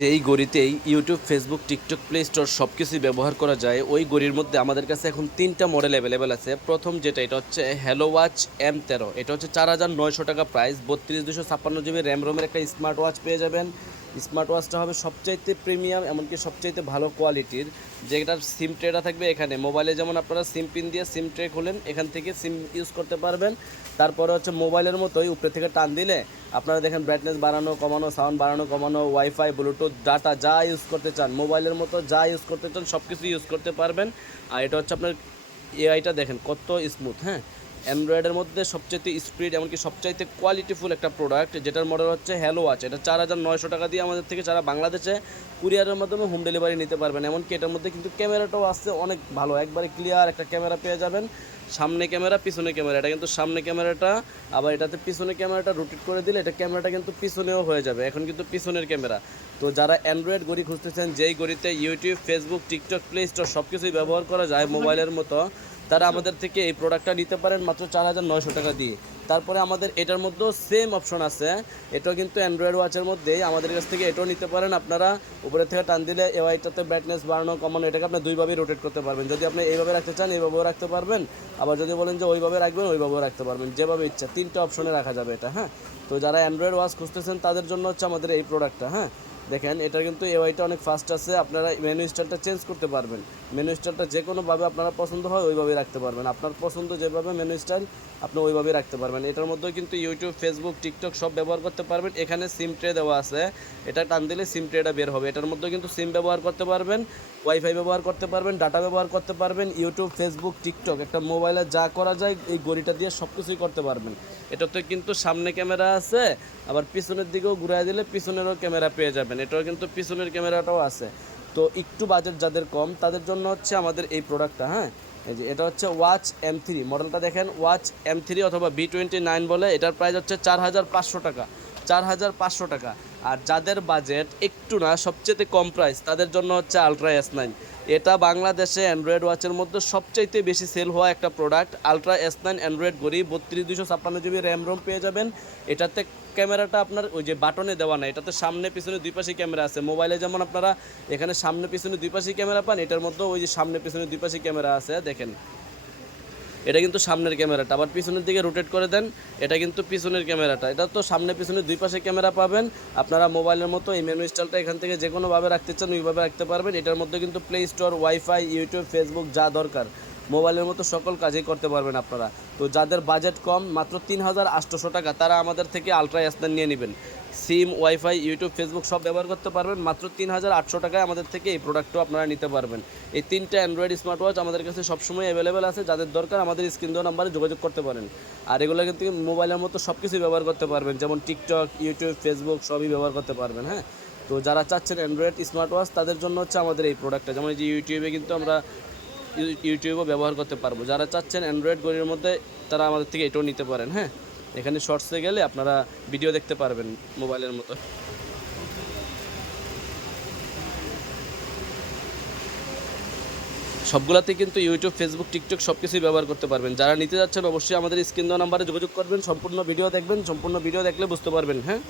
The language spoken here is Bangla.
যেই ঘড়িতেই YouTube, Facebook, TikTok, play store সব কিছুই ব্যবহার করা যায়, ওই ঘড়ির মধ্যে আমাদের কাছে এখন ৩টা মডেল অ্যাভেলেবেল আছে। প্রথম যেটা, এটা হচ্ছে হ্যালো ওয়াচ M13। এটা হচ্ছে ৪,৯০০ টাকা প্রাইস, ৩২/২৫৬ জিবি র্যাম-রোমের একটা স্মার্ট ওয়াচ পেয়ে যাবেন। স্মার্ট ওয়াচটা হবে সবচাইতে প্রিমিয়াম, এমনকি সবচাইতে ভালো কোয়ালিটির। যেটার সিম ট্রেটা থাকবে এখানে, মোবাইলে যেমন আপনারা সিম পিন দিয়ে সিম ট্রে খোলেন, এখান থেকে সিম ইউজ করতে পারবেন। তারপরে হচ্ছে মোবাইলের মতোই উপরে থেকে টান দিলে আপনারা দেখেন ব্রাইটনেস বাড়ানো কমানো, সাউন্ড বাড়ানো কমানো, ওয়াইফাই, ব্লুটুথ, ডাটা যা ইউজ করতে চান, মোবাইলের মতো যা ইউজ করতে চান সব কিছু ইউজ করতে পারবেন। আর এটা হচ্ছে আপনার এআইটা দেখেন কত স্মুথ, হ্যাঁ। অ্যান্ড্রয়েডের মধ্যে সবচাইতে স্পিড, এমনকি সবচাইতে কোয়ালিটিফুল একটা প্রোডাক্ট, যেটার মডেল হচ্ছে হ্যালো ওয়াচ। এটা ৪,৯০০ টাকা দিয়ে আমাদের থেকে যারা বাংলাদেশে কুরিয়ারের মাধ্যমে হোম ডেলিভারি নিতে পারবেন। এমনকি এটার মধ্যে কিন্তু ক্যামেরাটাও আছে অনেক ভালো, একবারে ক্লিয়ার একটা ক্যামেরা পেয়ে যাবেন। সামনে ক্যামেরা, পিছনে ক্যামেরা। এটা কিন্তু সামনে ক্যামেরাটা, আবার এটাতে পিছনে ক্যামেরাটা রোটেট করে দিলে এটা ক্যামেরাটা কিন্তু পিছনেও হয়ে যাবে। এখন কিন্তু পিছনের ক্যামেরা। তো যারা অ্যান্ড্রয়েড ঘড়ি খুঁজতেছেন, যেই ঘড়িতে YouTube, Facebook, TikTok, play store সব কিছুই ব্যবহার করা যায় মোবাইলের মতো, তারা আমাদের থেকে এই প্রোডাক্টটা নিতে পারেন মাত্র ৪,৯০০ টাকা দিয়ে। তারপরে আমাদের এটার মধ্যেও সেম অপশন আছে, এটাও কিন্তু অ্যান্ড্রয়েড ওয়াচের মধ্যেই, আমাদের কাছ থেকে এটাও নিতে পারেন। আপনারা উপরে থেকে টান দিলে এটাতে ব্রাইটনেস বাড়ানো কমানো, এটাকে আপনি দুইভাবেই রোটেট করতে পারবেন। যদি আপনি এইভাবে রাখতে চান এইভাবেও রাখতে পারবেন, আবার যদি বলেন যে ওইভাবে রাখবেন ওইভাবেও রাখতে পারবেন, যেভাবে ইচ্ছা। 3টা অপশনে রাখা যাবে এটা, হ্যাঁ। তো যারা অ্যান্ড্রয়েড ওয়াচ খুঁজতেছেন তাদের জন্য হচ্ছে আমাদের এই প্রোডাক্টটা, হ্যাঁ। দেখেন এটা কিন্তু এআইটা অনেক ফাস্ট আছে, আপনারা মেনু স্টাইলটা চেঞ্জ করতে পারবেন। মেনু স্টাইলটা যে কোনোভাবে আপনারা পছন্দ হয় ওইভাবেই রাখতে পারবেন, আপনার পছন্দ যেভাবে মেনু স্টাইল আপনি ওইভাবেই রাখতে পারবেন। এটার মধ্যেও কিন্তু ইউটিউব, ফেসবুক, টিকটক সব ব্যবহার করতে পারবেন। এখানে সিম ট্রে দেওয়া আছে, এটা টান দিলে সিম ট্রেটা বের হবে। এটার মধ্যেও কিন্তু সিম ব্যবহার করতে পারবেন, ওয়াইফাই ব্যবহার করতে পারবেন, ডাটা ব্যবহার করতে পারবেন। ইউটিউব, ফেসবুক, টিকটক একটা মোবাইলে যা করা যায় এই ঘড়িটা দিয়ে সব কিছুই করতে পারবেন। এটাতে কিন্তু সামনে ক্যামেরা আছে, আবার পিছনের দিকেও ঘুরাই দিলে পিছনেরও ক্যামেরা পেয়ে যাবেন। এটাও কিন্তু পিছনের ক্যামেরাটাও আছে। তো একটু বাজেট যাদের কম তাদের জন্য হচ্ছে আমাদের এই প্রোডাক্টটা, হ্যাঁ। এই যে এটা হচ্ছে ওয়াচ M3 মডেলটা দেখেন, ওয়াচ M3 অথবা B29 বলে। এটার প্রাইস হচ্ছে 4,500 টাকা, 4,500 টাকা। আর যাদের বাজেট একটু না, সবচেয়ে কম প্রাইস, তাদের জন্য হচ্ছে আলট্রা S9। এটা বাংলাদেশে অ্যান্ড্রয়েড ওয়াচের মধ্যে সবচাইতে বেশি সেল হওয়া একটা প্রোডাক্ট। আলট্রা S9 অ্যান্ড্রয়েড ঘড়ি, 32/256 জিবি র্যাম-রোম পেয়ে যাবেন। এটাতে ক্যামেরাটা আপনার ওই যে বাটনে দেওয়া না, এটাতে সামনে পিছনে দুই পাশে ক্যামেরা আছে। মোবাইলে যেমন আপনারা এখানে সামনে পিছনে দুই পাশে ক্যামেরা পান, এটার মধ্যেও ওই যে সামনে পিছনে দুই পাশে ক্যামেরা আছে দেখেন। এটা কিন্তু সামনের ক্যামেরাটা, আবার পিছনের দিকে রোটেট করে দেন, এটা কিন্তু পিছনের ক্যামেরাটা। এটা তো সামনে পিছনে দুই পাশে ক্যামেরা পাবেন। আপনারা মোবাইলের মতো এই মেনু স্টাইলটা এখান থেকে যে কোনোভাবে রাখতে চান ওইভাবে রাখতে পারবেন। এটার মধ্যে কিন্তু play store, wifi, YouTube, Facebook যা দরকার মোবাইলের মতো সকল কাজই করতে পারবেন আপনারা। তো যাদের বাজেট কম, মাত্র 3,800 টাকা, তারা আমাদের থেকে আলট্রা S9 নিয়ে নেবেন। সিম, ওয়াইফাই, ইউটিউব, ফেসবুক সব ব্যবহার করতে পারবেন। মাত্র 3,800 টাকায় আমাদের থেকে এই প্রোডাক্টও আপনারা নিতে পারবেন। এই 3টা অ্যান্ড্রয়েড স্মার্ট ওয়াচ আমাদের কাছে সবসময় অ্যাভেলেবেল আছে, যাদের দরকার আমাদের স্ক্রিন দেওয়া নাম্বারে যোগাযোগ করতে পারেন। আর এগুলো কিন্তু মোবাইলের মতো সব কিছুই ব্যবহার করতে পারবেন, যেমন টিকটক, ইউটিউব, ফেসবুক সবই ব্যবহার করতে পারবেন, হ্যাঁ। তো যারা চাচ্ছেন অ্যান্ড্রয়েড স্মার্ট ওয়াচ তাদের জন্য হচ্ছে আমাদের এই প্রোডাক্টটা। যেমন এই যে ইউটিউবে কিন্তু আমরা ইউটিউবও ব্যবহার করতে পারবো। যারা চাচ্ছেন অ্যান্ড্রয়েড ঘড়ির মধ্যে তারা আমাদের থেকে এটাও নিতে পারেন, হ্যাঁ। এখানে শর্টসে গেলে আপনারা ভিডিও দেখতে পারবেন মোবাইলের মতো। সবগুলাতে কিন্তু ইউটিউব, ফেসবুক, টিকটক সব কিছুই ব্যবহার করতে পারবেন। যারা নিতে যাচ্ছেন অবশ্যই আমাদের স্ক্রিন দেওয়া নাম্বারে যোগাযোগ করবেন, সম্পূর্ণ ভিডিও দেখবেন, সম্পূর্ণ ভিডিও দেখলে বুঝতে পারবেন, হ্যাঁ।